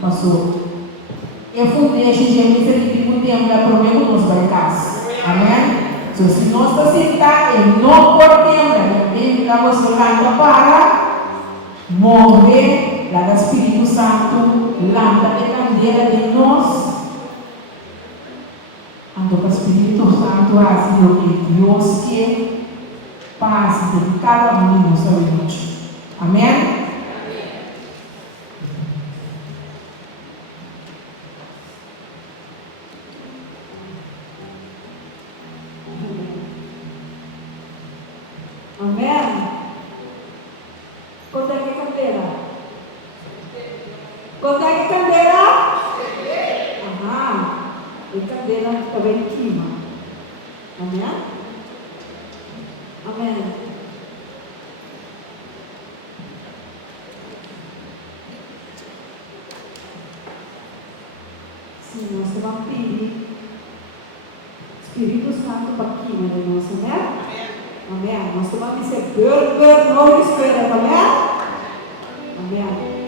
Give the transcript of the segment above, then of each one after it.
Pastor. Eu fundei a gente muito tempo da promessa nos barcas. Amém? Então, se nós estamos sentados, não podemos, ele estamos falando para morrer lá do Espírito Santo, lâmpada de candeia de nós. Então, o Espírito Santo assim o que Deus quer, paz de cada um de nós. Amém? Amém? Quanto é que é candeira? Quanto é que é candeira? Aham. E candeira também queima. Amém? Amém. Sim, nós vamos pedir Espírito Santo para queimar de nós, amém? Amém. Nós vamos dizer, não espera, amém? Amém.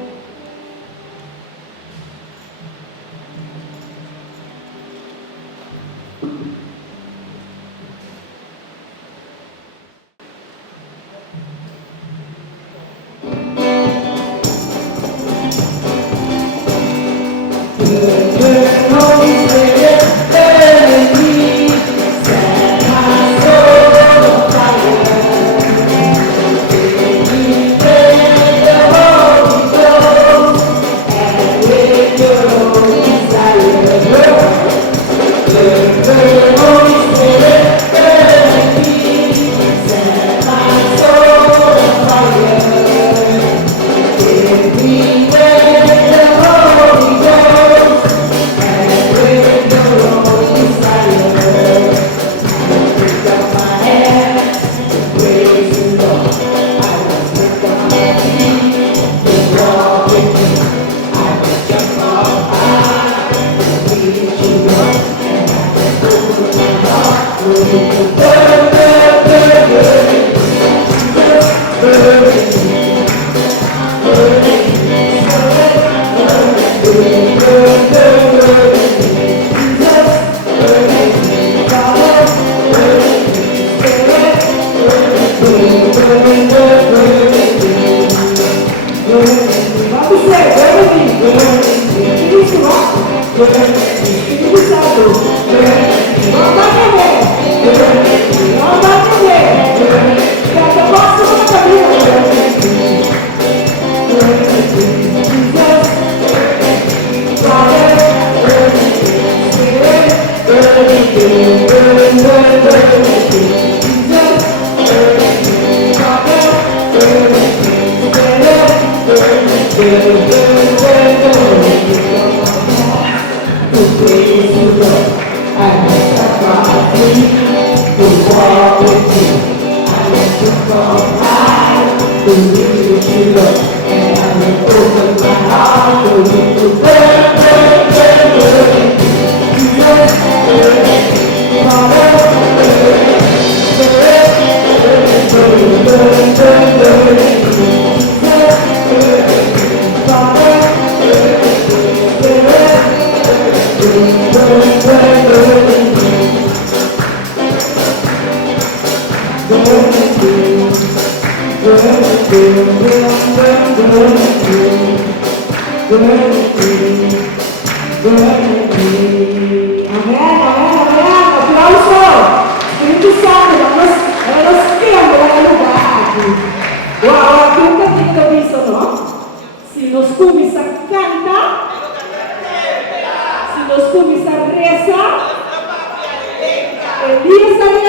Elias também